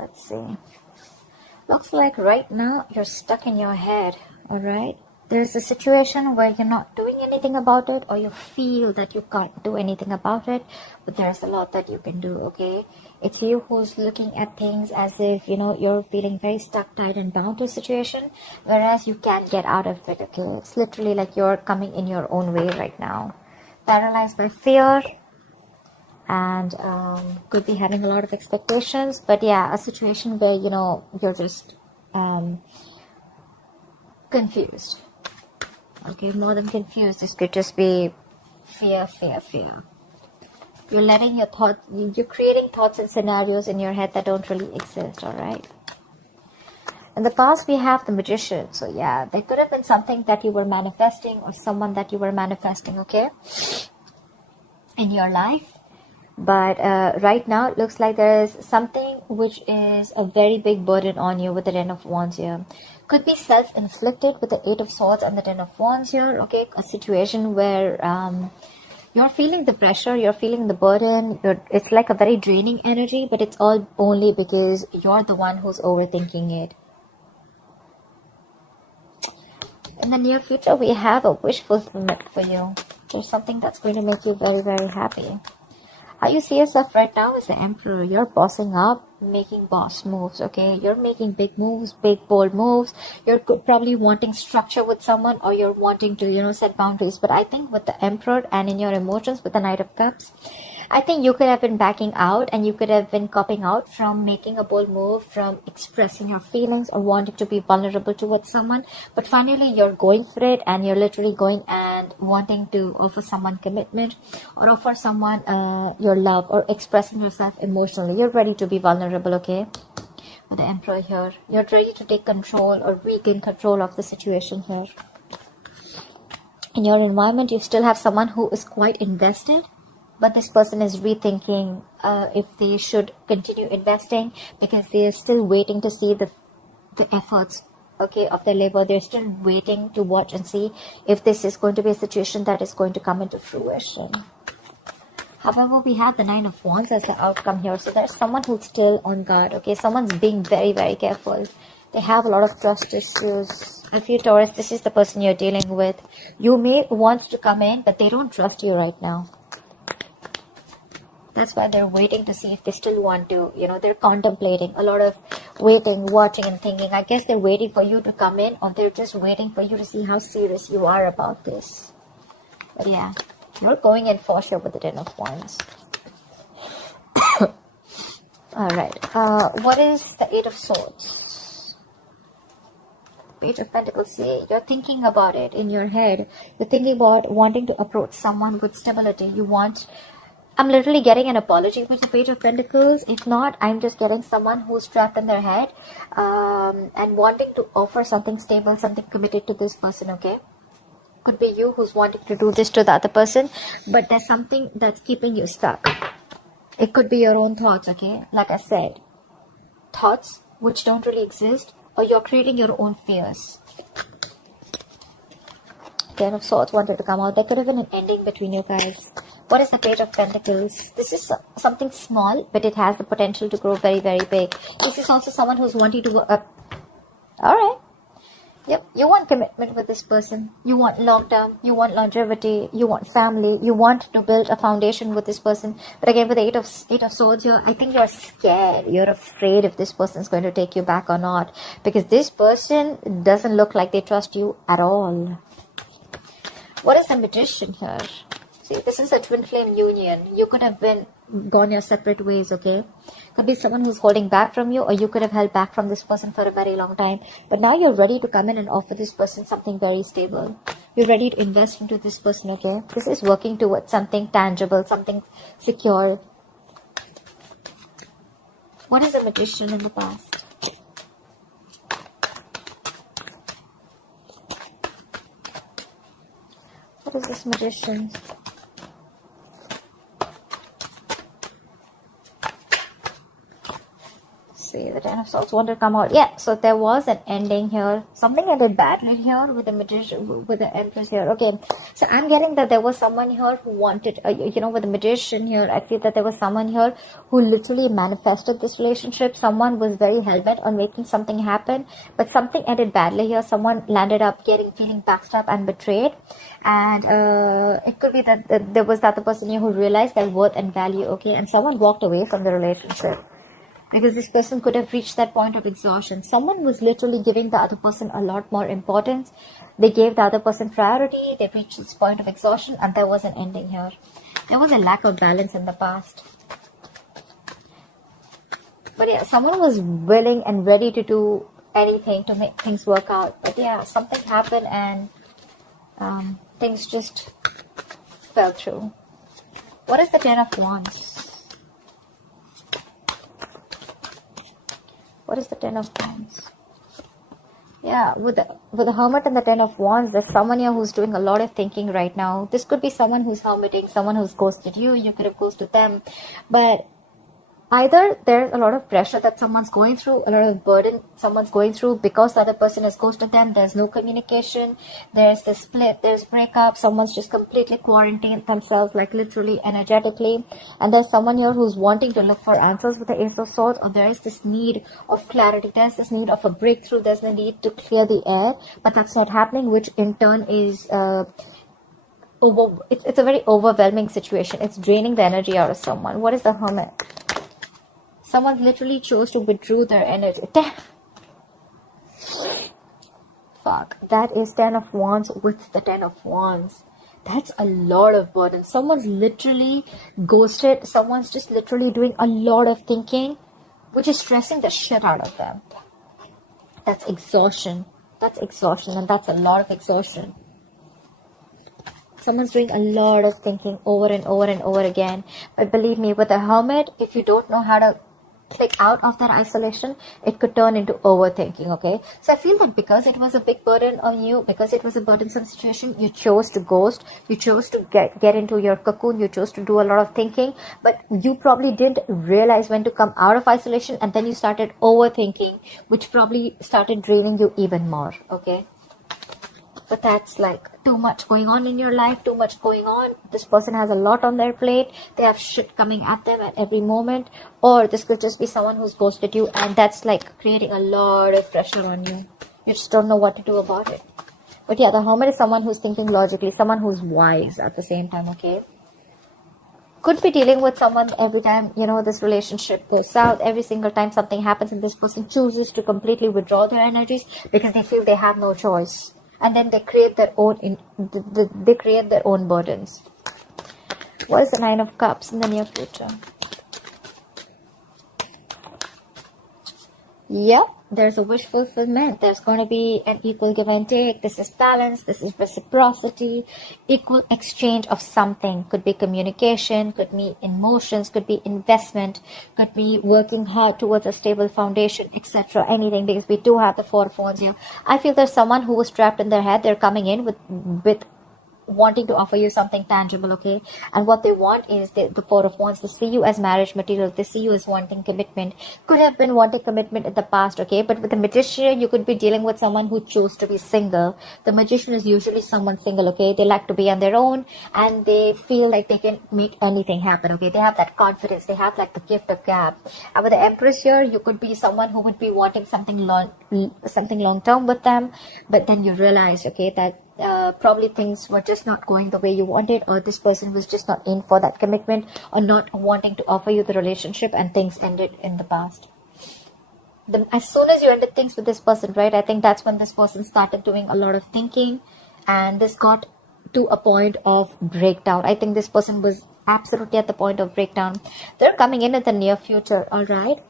Let's see. Looks like right now you're stuck in your head, alright? There's a situation where you're not doing anything about it, or you feel that you can't do anything about it, but there's a lot that you can do, okay? It's you who's looking at things as if, you're feeling very stuck, tied, and bound to a situation, whereas you can't get out of it, okay? It's literally like you're coming in your own way right now. Paralyzed by fear, and could be having a lot of expectations, but yeah, a situation where, you're just confused. Okay, more than confused, this could just be fear. You're letting your thoughts, you're creating thoughts and scenarios in your head that don't really exist, alright? In the past, we have the Magician. So yeah, there could have been something that you were manifesting, or someone that you were manifesting, okay, in your life. But right now, it looks like there is something which is a very big burden on you with the Ten of Wands here. Could be self-inflicted with the Eight of Swords and the Ten of Wands here, okay? A situation where you're feeling the pressure, you're feeling the burden. It's like a very draining energy, but it's all only because you're the one who's overthinking it. In the near future, we have a wish fulfillment for you. There's something that's going to make you very, very happy. How you see yourself right now is the Emperor. You're bossing up, making boss moves, okay? You're making big moves, big bold moves. You're probably wanting structure with someone, or you're wanting to, set boundaries. But I think with the Emperor and in your emotions with the Knight of Cups, I think you could have been backing out, and you could have been copping out from making a bold move, from expressing your feelings or wanting to be vulnerable towards someone. But finally, you're going for it, and you're literally going and wanting to offer someone commitment, or offer someone your love, or expressing yourself emotionally. You're ready to be vulnerable, okay? With the Emperor here, you're ready to take control or regain control of the situation here. In your environment, you still have someone who is quite invested, but this person is rethinking if they should continue investing, because they are still waiting to see the efforts, okay, of their labor. They're still waiting to watch and see if this is going to be a situation that is going to come into fruition. However, we have the Nine of Wands as the outcome here. So there's someone who's still on guard, okay? Someone's being very, very careful. They have a lot of trust issues. I feel, Taurus, this is the person you're dealing with. You may want to come in, but they don't trust you right now. That's why they're waiting to see if they still want to, they're contemplating, a lot of waiting, watching and thinking. I guess they're waiting for you to come in, or they're just waiting for you to see how serious you are about this. But yeah, you're going in for sure with the Ten of Wands. Alright, what is the Eight of Swords? Page of Pentacles. See, you're thinking about it in your head. You're thinking about wanting to approach someone with stability. I'm literally getting an apology with the Page of Pentacles. If not, I'm just getting someone who's trapped in their head and wanting to offer something stable, something committed to this person, okay? Could be you who's wanting to do this to the other person, but there's something that's keeping you stuck. It could be your own thoughts, okay? Like I said, thoughts which don't really exist, or you're creating your own fears. Ten of Swords wanted to come out. There could have been an ending between you guys. What is the Page of Pentacles? This is something small, but it has the potential to grow very, very big. This is also someone who's wanting to work up. Alright. Yep, you want commitment with this person. You want long-term. You want longevity. You want family. You want to build a foundation with this person. But again, with the Eight of Swords here, I think you're scared. You're afraid if this person is going to take you back or not. Because this person doesn't look like they trust you at all. What is the Magician here? See, this is a twin flame union. You could have gone your separate ways, okay? Could be someone who's holding back from you, or you could have held back from this person for a very long time. But now you're ready to come in and offer this person something very stable. You're ready to invest into this person, okay? This is working towards something tangible, something secure. What is a Magician in the past? What is this Magician? see. The Ten of Swords wanted to come out. Yeah, so there was an ending here. Something ended badly here with the Magician, with the Empress here. Okay, so I'm getting that there was someone here who wanted, with the Magician here, I feel that there was someone here who literally manifested this relationship. Someone was very hell-bent on making something happen, but something ended badly here. Someone landed up feeling backstabbed and betrayed. And it could be that there was the other person here who realized their worth and value, okay, and someone walked away from the relationship because this person could have reached that point of exhaustion. Someone was literally giving the other person a lot more importance. They gave the other person priority. They reached this point of exhaustion, and there was an ending here. There was a lack of balance in the past. But yeah, someone was willing and ready to do anything to make things work out. But yeah, something happened and things just fell through. What is the Ten of Wands? What is the Ten of Wands? Yeah, with the Hermit and the Ten of Wands, there's someone here who's doing a lot of thinking right now. This could be someone who's hermiting, someone who's ghosted you. You could have ghosted them. But either there's a lot of pressure that someone's going through, a lot of burden someone's going through because the other person has ghosted them. There's no communication. There's the split. There's breakup. Someone's just completely quarantined themselves, like literally, energetically. And there's someone here who's wanting to look for answers with the Ace of Swords, or there is this need of clarity. There's this need of a breakthrough. There's the need to clear the air, but that's not happening, which in turn is it's a very overwhelming situation. It's draining the energy out of someone. What is the Hermit? Someone literally chose to withdraw their energy. Fuck. That is Ten of Wands with the Ten of Wands. That's a lot of burden. Someone's literally ghosted. Someone's just literally doing a lot of thinking, which is stressing the shit out of them. That's exhaustion. That's exhaustion, and that's a lot of exhaustion. Someone's doing a lot of thinking over and over and over again. But believe me, with a Hermit, if you don't know how to click out of that isolation, it could turn into overthinking, okay? So I feel that because it was a big burden on you, because it was a burdensome situation, you chose to ghost, you chose to get into your cocoon, you chose to do a lot of thinking, but you probably didn't realize when to come out of isolation, and then you started overthinking, which probably started draining you even more, okay? But that's like too much going on in your life, too much going on. This person has a lot on their plate. They have shit coming at them at every moment. Or this could just be someone who's ghosted you, and that's like creating a lot of pressure on you. You just don't know what to do about it. But yeah, the Hermit is someone who's thinking logically, someone who's wise at the same time, okay? Could be dealing with someone every time, this relationship goes south. Every single time something happens and this person chooses to completely withdraw their energies because they feel they have no choice. And then they create their own they create their own burdens. What is the Nine of Cups in the near future? Yep, there's a wish fulfillment. There's going to be an equal give and take. This is balance. This is reciprocity. Equal exchange of something. Could be communication. Could be emotions. Could be investment. Could be working hard towards a stable foundation, etc. Anything, because we do have the Four of Wands here. I feel there's someone who was trapped in their head. They're coming in with wanting to offer you something tangible, okay? And what they want is the Four of Wands. They see you as marriage material. They see you as wanting commitment. Could have been wanting commitment in the past, okay? But with the Magician, you could be dealing with someone who chose to be single. The Magician is usually someone single, okay? They like to be on their own, and they feel like they can make anything happen, okay? They have that confidence. They have like the gift of gab. And with the Empress here, you could be someone who would be wanting something long term with them, but then you realize, okay, that probably things were just not going the way you wanted, or this person was just not in for that commitment, or not wanting to offer you the relationship, and things ended in the past. As soon as you ended things with this person, right, I think that's when this person started doing a lot of thinking, and this got to a point of breakdown. I think this person was absolutely at the point of breakdown. They're coming in the near future, all right?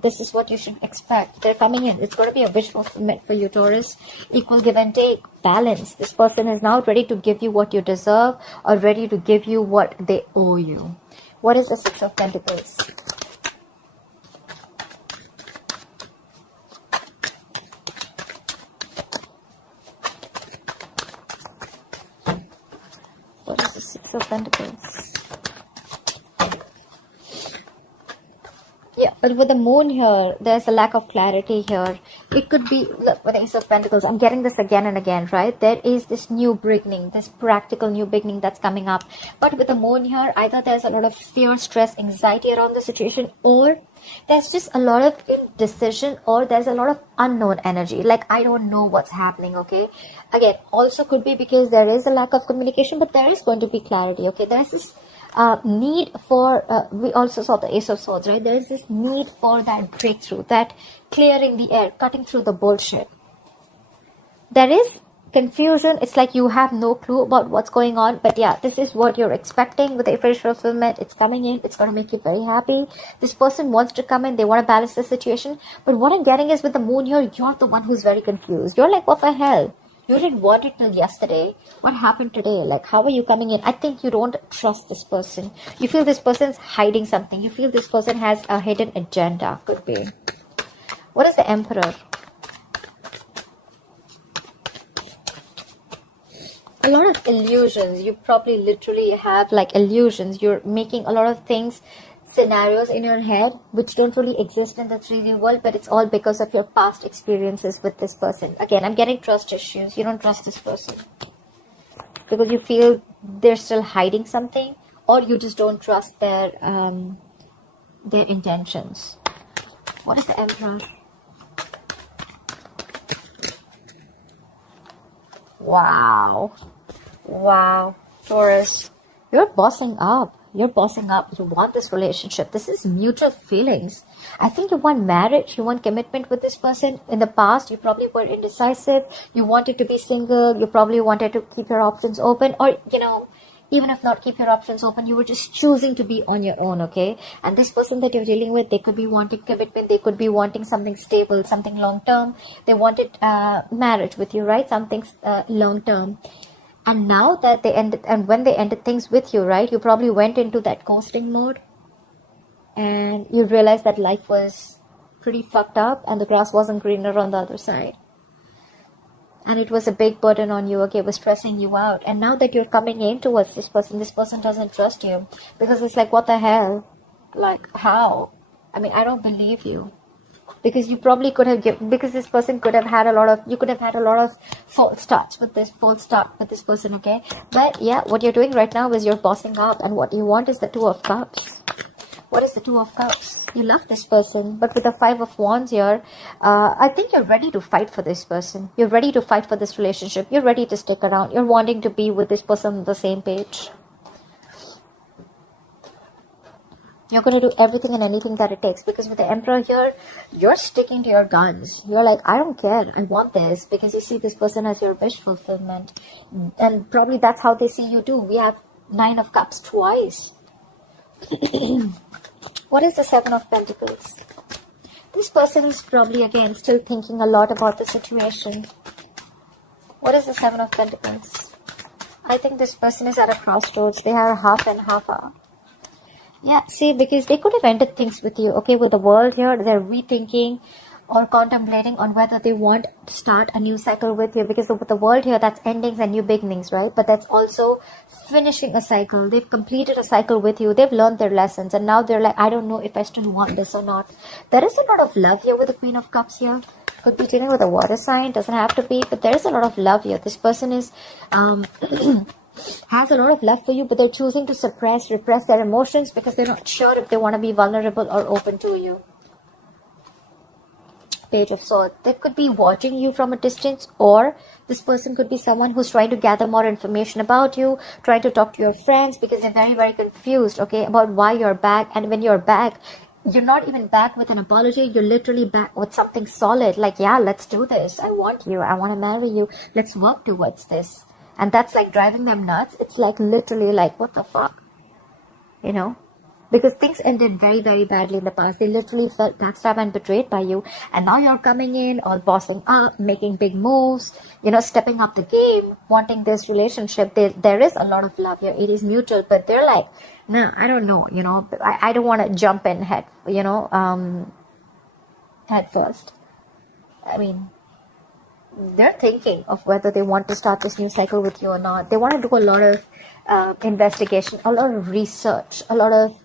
This is what you should expect. They're coming in. It's going to be a wish fulfillment for you, Taurus. Equal give and take. Balance. This person is now ready to give you what you deserve, or ready to give you what they owe you. What is the Six of Pentacles? What is the Six of Pentacles? Yeah. But with the moon here, there's a lack of clarity here. It could be, look, with the Ace of Pentacles, I'm getting this again and again, right? There is this new beginning, this practical new beginning that's coming up. But with the moon here, either there's a lot of fear, stress, anxiety around the situation, or there's just a lot of indecision, or there's a lot of unknown energy. Like, I don't know what's happening, okay? Again, also could be because there is a lack of communication, but there is going to be clarity, okay? There's this need for, we also saw the Ace of Swords, right? There is this need for that breakthrough, that clearing the air, cutting through the bullshit. There is confusion. It's like you have no clue about what's going on. But yeah, this is what you're expecting with the wish fulfillment. It's coming in. It's going to make you very happy. This person wants to come in. They want to balance the situation. But what I'm getting is with the moon here, you're the one who's very confused. You're like, what the hell? You didn't want it till yesterday. What happened today? Like, how are you coming in? I think you don't trust this person. You feel this person's hiding something. You feel this person has a hidden agenda. Could be. What is the Emperor? A lot of illusions. You probably literally have like illusions. You're making a lot of things, scenarios in your head which don't really exist in the 3D world, but it's all because of your past experiences with this person. Again, I'm getting trust issues. You don't trust this person because you feel they're still hiding something, or you just don't trust their intentions. What is the Emperor? Wow. Wow. Taurus, you're bossing up. You're bossing up. You want this relationship. This is mutual feelings. I think you want marriage. You want commitment with this person. In the past, you probably were indecisive. You wanted to be single. You probably wanted to keep your options open. Or, you know, even if not keep your options open, you were just choosing to be on your own, okay? And this person that you're dealing with, they could be wanting commitment. They could be wanting something stable, something long-term. They wanted marriage with you, right? Something long-term. And now that they ended, and when they ended things with you, right, you probably went into that ghosting mode and you realized that life was pretty fucked up and the grass wasn't greener on the other side. And it was a big burden on you, okay, it was stressing you out. And now that you're coming in towards this person doesn't trust you because it's like, what the hell? Like, how? I mean, I don't believe you. Because you probably could have because this person could have had a lot of, you could have had a lot of false start with this person, okay? But yeah, what you're doing right now is you're bossing up, and what you want is the Two of Cups. What is the Two of Cups? You love this person, but with the Five of Wands here, I think you're ready to fight for this person. You're ready to fight for this relationship. You're ready to stick around. You're wanting to be with this person on the same page. You're going to do everything and anything that it takes, because with the Emperor here, you're sticking to your guns. You're like, I don't care. I want this, because you see this person as your wish fulfillment. And probably that's how they see you too. We have Nine of Cups twice. What is the Seven of Pentacles? This person is probably, again, still thinking a lot about the situation. What is the Seven of Pentacles? I think this person is at a crossroads. They are half and half up. Yeah, see, because they could have ended things with you, okay? With the world here, they're rethinking or contemplating on whether they want to start a new cycle with you, because with the world here, that's endings and new beginnings, right? But that's also finishing a cycle. They've completed a cycle with you. They've learned their lessons, and now they're like, I don't know if I still want this or not. There is a lot of love here with the Queen of Cups here. Could be dealing with a water sign, doesn't have to be, but there is a lot of love here. This person is has a lot of love for you, but they're choosing to repress their emotions because they're not sure if they want to be vulnerable or open to you. Page of Swords. They could be watching you from a distance, or this person could be someone who's trying to gather more information about you, trying to talk to your friends, because they're very, very confused, okay, about why you're back. And when you're back, you're not even back with an apology. You're literally back with something solid, like, yeah, let's do this. I want you. I want to marry you. Let's work towards this. And that's like driving them nuts. It's like literally like, what the fuck? You know? Because things ended very, very badly in the past. They literally felt backstabbed and betrayed by you. And now you're coming in, all bossing up, making big moves, you know, stepping up the game, wanting this relationship. There is a lot of love here. It is mutual, but they're like, no, I don't know, you know, I don't want to jump in head first. I mean, they're thinking of whether they want to start this new cycle with you or not. They want to do a lot of investigation, a lot of research, a lot of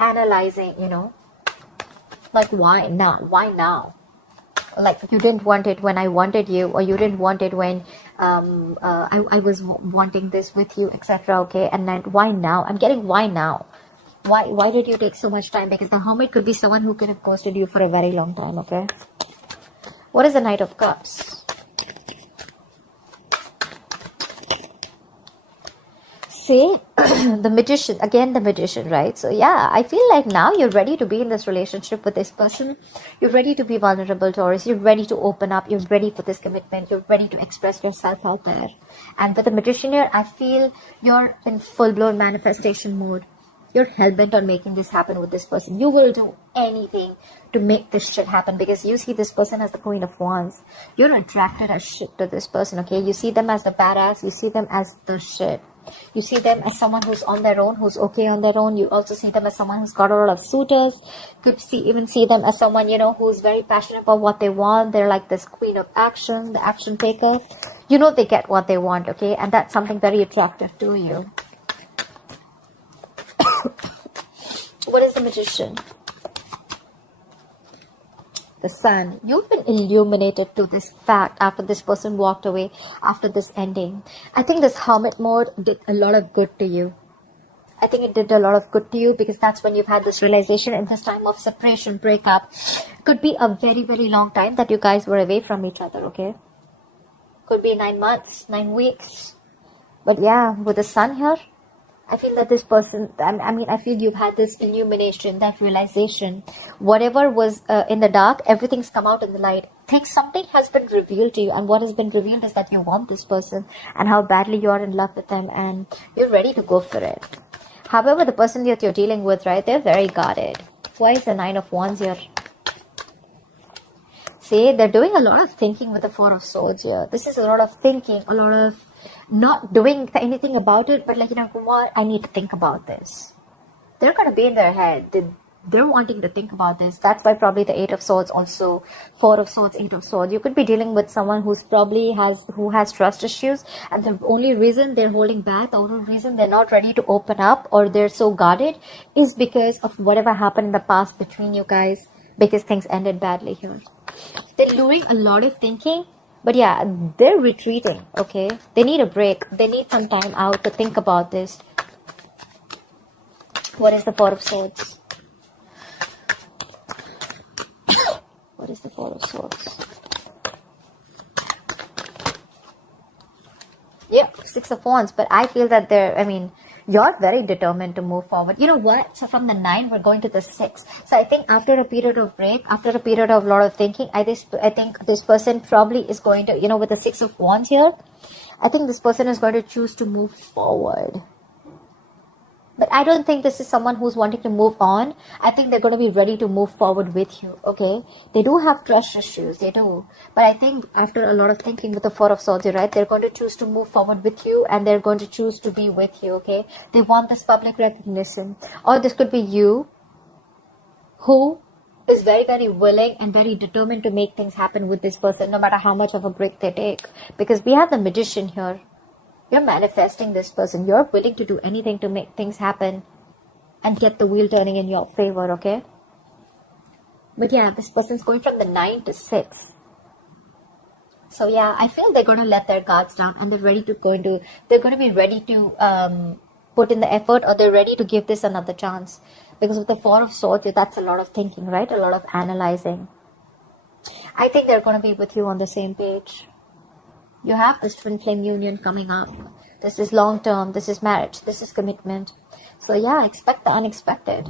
analyzing, you know. Like, why now? Why now? Like, you didn't want it when I wanted you, or you didn't want it when I was wanting this with you, etc. Okay, and then why now? I'm getting why now. Why did you take so much time? Because the Hermit could be someone who could have ghosted you for a very long time. Okay, what is the Knight of Cups? See, the Magician, again the Magician, right? So yeah, I feel like now you're ready to be in this relationship with this person. You're ready to be vulnerable, Taurus. You're ready to open up. You're ready for this commitment. You're ready to express yourself out there. And with the Magician here, I feel you're in full-blown manifestation mode. You're hell-bent on making this happen with this person. You will do anything to make this shit happen, because you see this person as the Queen of Wands. You're attracted as shit to this person, okay? You see them as the badass. You see them as the shit. You see them as someone who's on their own, who's okay on their own. You also see them as someone who's got a lot of suitors. Could even see them as someone, you know, who's very passionate about what they want. They're like this queen of action, the action taker. You know they get what they want, okay? And that's something very attractive to you. What is the Magician? The Sun. You've been illuminated to this fact after this person walked away, after this ending. I think this Hermit mode did a lot of good to you. I think it did a lot of good to you, because that's when you've had this realization in this time of separation, breakup. Could be a very, very long time that you guys were away from each other, okay? Could be 9 months, 9 weeks. But yeah, with the Sun here, I feel that this person, I feel you've had this illumination, that realization. Whatever was in the dark, everything's come out in the light. Something has been revealed to you, and what has been revealed is that you want this person and how badly you are in love with them, and you're ready to go for it. However, the person that you're dealing with, right, they're very guarded. Why is the Nine of Wands here? See, they're doing a lot of thinking with the Four of Swords here. This is a lot of thinking, a lot of not doing anything about it, but like, you know what, I need to think about this. They're going to be in their head. They're wanting to think about this. That's why probably the Eight of Swords, also Four of Swords, Eight of Swords. You could be dealing with someone who has trust issues, and the only reason they're holding back, the only reason they're not ready to open up, or they're so guarded, is because of whatever happened in the past between you guys, because things ended badly here. They're doing a lot of thinking. But yeah, they're retreating, okay? They need a break. They need some time out to think about this. What is the Four of Swords? What is the Four of Swords? Yeah, Six of Wands. But I feel that you're very determined to move forward. You know what? So from the 9, we're going to the 6. So I think after a period of break, after a period of a lot of thinking, I think this person probably is going to, you know, with the 6 of Wands here, I think this person is going to choose to move forward. But I don't think this is someone who's wanting to move on. I think they're going to be ready to move forward with you, okay? They do have trust issues, they do. But I think after a lot of thinking with the Four of Swords, right, they're going to choose to move forward with you, and they're going to choose to be with you, okay? They want this public recognition. Or this could be you, who is very, very willing and very determined to make things happen with this person, no matter how much of a break they take. Because we have the Magician here. You're manifesting this person. You're willing to do anything to make things happen and get the wheel turning in your favor, okay? But yeah, this person's going from the 9 to 6. So yeah, I feel they're going to let their guards down, and they're going to be ready to put in the effort, or they're ready to give this another chance. Because with the Four of Swords, that's a lot of thinking, right? A lot of analyzing. I think they're going to be with you on the same page. You have this twin flame union coming up. This is long term. This is marriage. This is commitment. So yeah, expect the unexpected.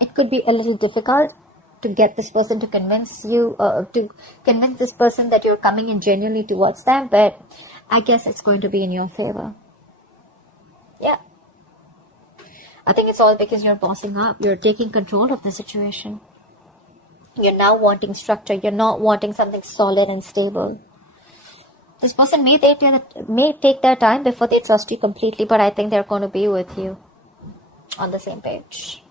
It could be a little difficult to get this person to convince you, to convince this person that you're coming in genuinely towards them. But I guess it's going to be in your favor. Yeah. I think it's all because you're bossing up. You're taking control of the situation. You're now wanting structure. You're not wanting something solid and stable. This person may take their time before they trust you completely, but I think they're going to be with you on the same page.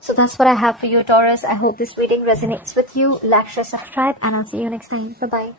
So that's what I have for you, Taurus. I hope this reading resonates with you. Like, share, subscribe, and I'll see you next time. Bye-bye.